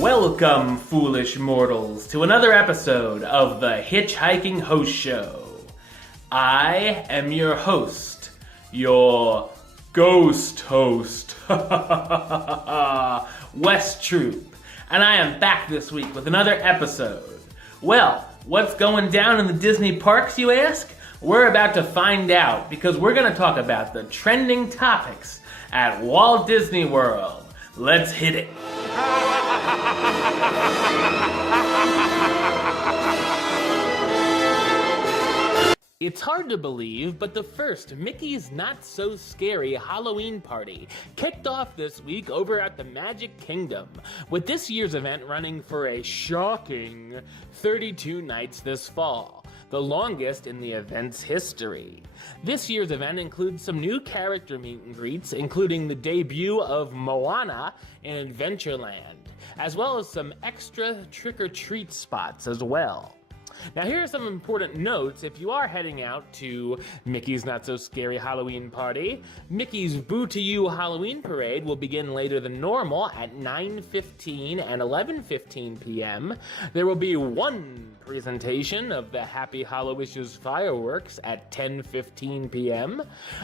Welcome, foolish mortals, to another episode of the HitchHiking Host Show. I am your host, your ghost host, West Troop, and I am back this week with another episode. Well, what's going down in the Disney parks, you ask? We're about to find out, because we're going to talk about the trending topics at Walt Disney World. Let's hit it. It's hard to believe, but the first Mickey's Not-So-Scary Halloween party kicked off this week over at the Magic Kingdom, with this year's event running for a shocking 32 nights this fall, the longest in the event's history. This year's event includes some new character meet and greets, including the debut of Moana in Adventureland, as well as some extra trick-or-treat spots as well. Now, here are some important notes if you are heading out to Mickey's Not-So-Scary Halloween Party. Mickey's Boo to You Halloween Parade will begin later than normal at 9:15 and 11:15 p.m. There will be one presentation of the Happy Hallowishes fireworks at 10:15 p.m.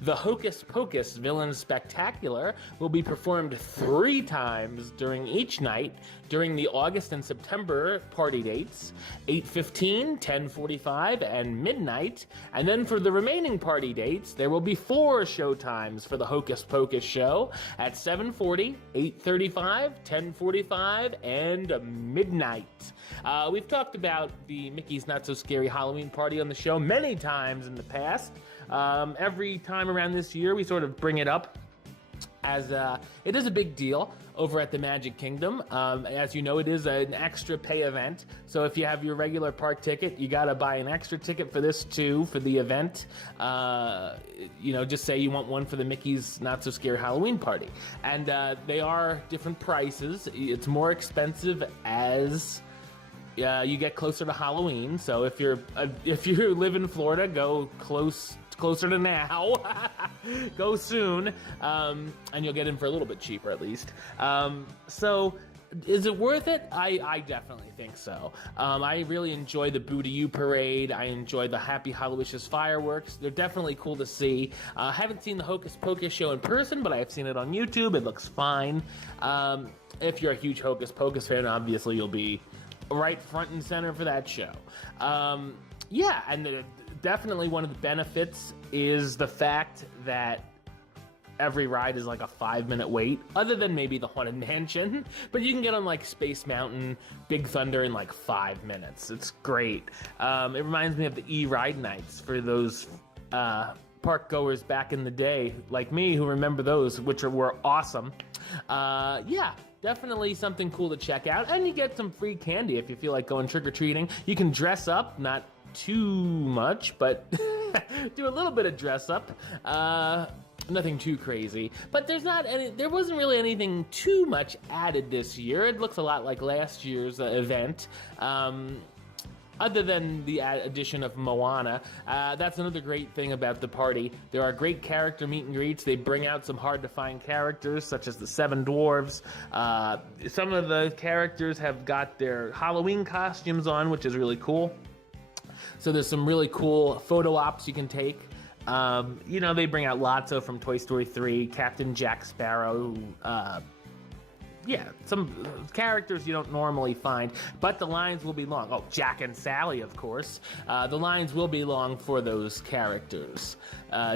The Hocus Pocus Villain Spectacular will be performed 3 times during each night during the August and September party dates, 8:15, 10:45, and midnight. And then for the remaining party dates, there will be 4 show times for the Hocus Pocus show at 7:40, 8:35, 10:45, and midnight. We've talked about the Mickey's Not-So-Scary Halloween Party on the show many times in the past. Every time around this year, we sort of bring it up, as it is a big deal over at the Magic Kingdom. As you know, it is an extra pay event, so if you have your regular park ticket, you gotta buy an extra ticket for this too, for the event. Just say you want one for the Mickey's Not-So-Scary Halloween Party. And they are different prices. It's more expensive as you get closer to Halloween, so if you live in Florida, go closer to now. Go soon, and you'll get in for a little bit cheaper at least. So is it worth it? I definitely think so. I really enjoy the Boo to You parade. I enjoy the Happy Hallowishes fireworks. They're definitely cool to see. I haven't seen the Hocus Pocus show in person, but I've seen it on YouTube. It looks fine. If you're a huge Hocus Pocus fan, obviously you'll be right front and center for that show. Definitely one of the benefits is the fact that every ride is like a 5-minute wait, other than maybe the Haunted Mansion, but you can get on like Space Mountain, Big Thunder in like 5 minutes. It's great. It reminds me of the E-Ride nights for those park goers back in the day, like me, who remember those, which were awesome. Definitely something cool to check out, and you get some free candy if you feel like going trick-or-treating. You can dress up, not too much, but do a little bit of dress up. Nothing too crazy, but there wasn't really anything too much added this year. It looks a lot like last year's event. Other than the addition of Moana. That's another great thing about the party. There are great character meet and greets. They bring out some hard-to-find characters, such as the 7 Dwarves. Some of the characters have got their Halloween costumes on, which is really cool. So there's some really cool photo ops you can take. They bring out Lotso from Toy Story 3, Captain Jack Sparrow, some characters you don't normally find, but the lines will be long. Oh, Jack and Sally, of course. The lines will be long for those characters,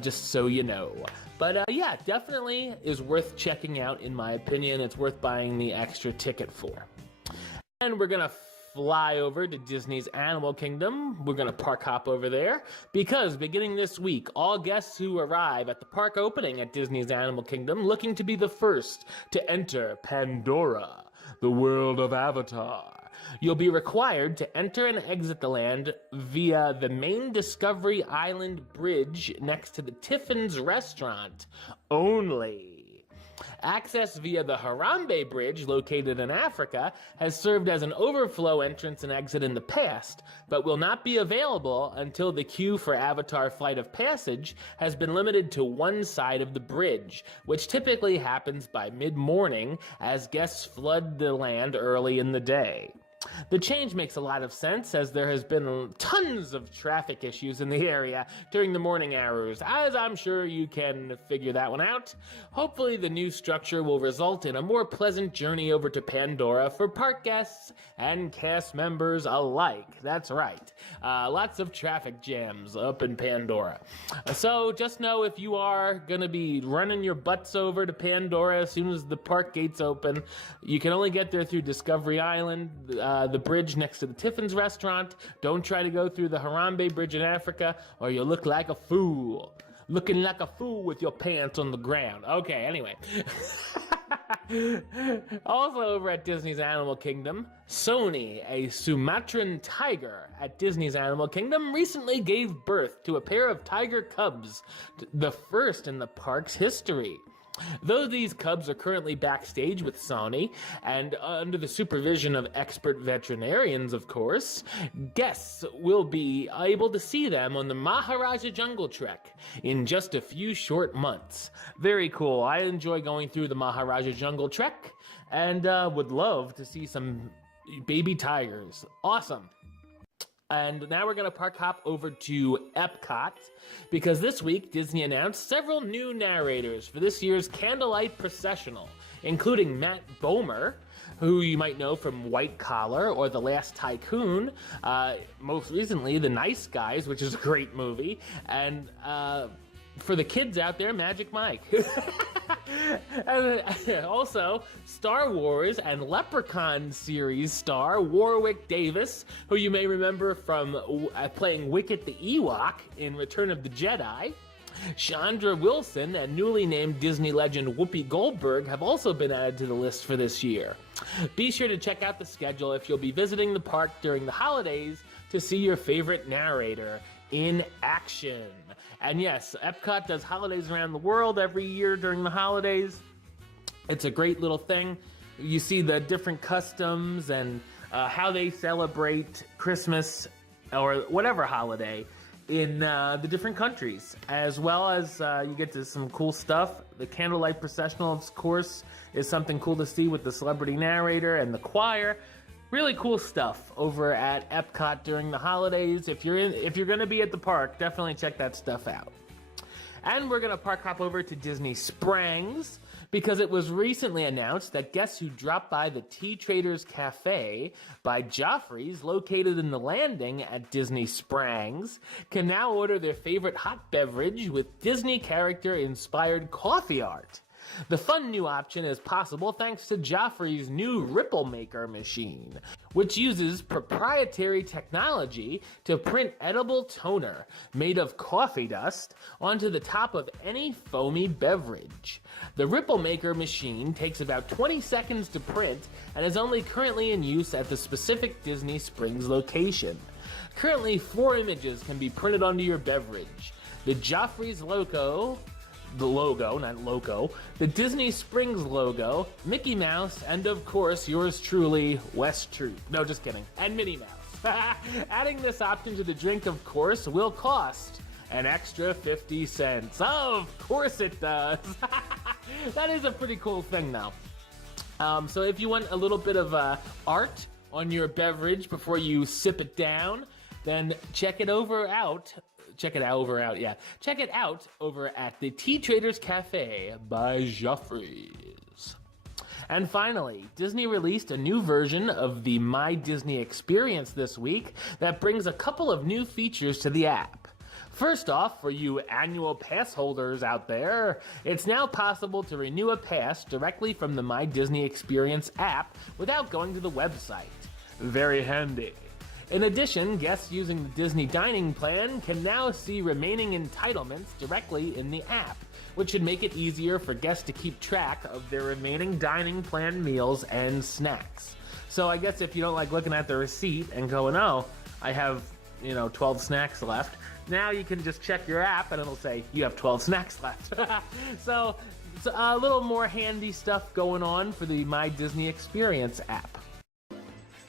just so you know. But definitely is worth checking out, in my opinion. It's worth buying the extra ticket for. And we're going to fly over to Disney's Animal Kingdom. We're going to park hop over there because beginning this week, all guests who arrive at the park opening at Disney's Animal Kingdom looking to be the first to enter Pandora, the world of Avatar, You'll be required to enter and exit the land via the main Discovery Island bridge next to the Tiffin's restaurant only. Access via the Harambe Bridge, located in Africa, has served as an overflow entrance and exit in the past, but will not be available until the queue for Avatar Flight of Passage has been limited to one side of the bridge, which typically happens by mid-morning as guests flood the land early in the day. The change makes a lot of sense, as there has been tons of traffic issues in the area during the morning hours, as I'm sure you can figure that one out. Hopefully the new structure will result in a more pleasant journey over to Pandora for park guests and cast members alike. That's right. Lots of traffic jams up in Pandora. So just know, if you are going to be running your butts over to Pandora as soon as the park gates open, you can only get there through Discovery Island, the bridge next to the Tiffin's restaurant. Don't try to go through the Harambe Bridge in Africa, or you'll look like a fool. Looking like a fool with your pants on the ground. Okay, anyway. Also over at Disney's Animal Kingdom, Sony, a Sumatran tiger at Disney's Animal Kingdom, recently gave birth to a pair of tiger cubs, the first in the park's history. Though these cubs are currently backstage with Sony, and under the supervision of expert veterinarians, of course, guests will be able to see them on the Maharaja Jungle Trek in just a few short months. Very cool. I enjoy going through the Maharaja Jungle Trek, and would love to see some baby tigers. Awesome. And now we're going to park hop over to Epcot, because this week Disney announced several new narrators for this year's Candlelight Processional, including Matt Bomer, who you might know from White Collar or The Last Tycoon, most recently The Nice Guys, which is a great movie, and for the kids out there, Magic Mike. And also, Star Wars and Leprechaun series star Warwick Davis, who you may remember from playing Wicket the Ewok in Return of the Jedi. Chandra Wilson and newly named Disney legend Whoopi Goldberg have also been added to the list for this year. Be sure to check out the schedule if you'll be visiting the park during the holidays to see your favorite narrator in action. And yes, Epcot does holidays around the world every year during the holidays. It's a great little thing. You see the different customs and how they celebrate Christmas or whatever holiday in the different countries, as well as you get to some cool stuff. The Candlelight Processional, of course, is something cool to see with the celebrity narrator and the choir. Really cool stuff over at Epcot during the holidays. If you're going to be at the park, definitely check that stuff out. And we're going to park hop over to Disney Springs, because it was recently announced that guests who drop by the Tea Traders Cafe by Joffrey's, located in the landing at Disney Springs, can now order their favorite hot beverage with Disney character-inspired coffee art. The fun new option is possible thanks to Joffrey's new Ripple Maker machine, which uses proprietary technology to print edible toner made of coffee dust onto the top of any foamy beverage. The Ripple Maker machine takes about 20 seconds to print and is only currently in use at the specific Disney Springs location. Currently, 4 images can be printed onto your beverage: the Joffrey's logo, the Disney Springs logo, Mickey Mouse, and of course, yours truly, Wes Troop. No, just kidding. And Minnie Mouse. Adding this option to the drink, of course, will cost an extra 50 cents. Of course it does. That is a pretty cool thing, though. So if you want a little bit of art on your beverage before you sip it down, then check it out over at the Tea Traders Cafe by Joffrey's. And finally, Disney released a new version of the My Disney Experience this week that brings a couple of new features to the app. First off, for you annual pass holders out there, it's now possible to renew a pass directly from the My Disney Experience app without going to the website. Very handy. In addition, guests using the Disney Dining Plan can now see remaining entitlements directly in the app, which should make it easier for guests to keep track of their remaining Dining Plan meals and snacks. So I guess if you don't like looking at the receipt and going, oh, I have, 12 snacks left, now you can just check your app and it'll say you have 12 snacks left. So it's a little more handy stuff going on for the My Disney Experience app.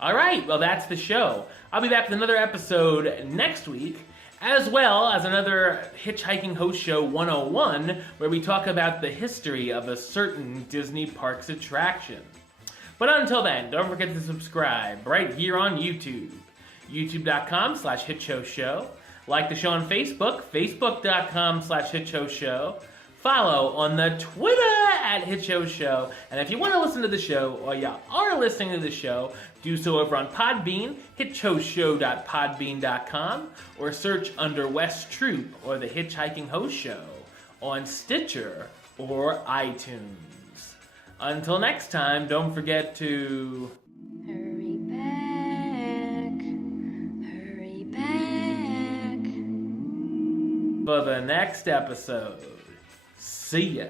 All right, well, that's the show. I'll be back with another episode next week, as well as another Hitchhiking Host Show 101, where we talk about the history of a certain Disney Parks attraction. But until then, don't forget to subscribe right here on YouTube, youtube.com/HitchHostShow. Like the show on Facebook, facebook.com/HitchHostShow. Follow on the Twitter @HitchHostShow. And if you want to listen to the show, or you are listening to the show, do so over on Podbean, hitchhostshow.podbean.com, or search under West Troop or the Hitchhiking Host Show on Stitcher or iTunes. Until next time, don't forget to... Hurry back for the next episode. See ya.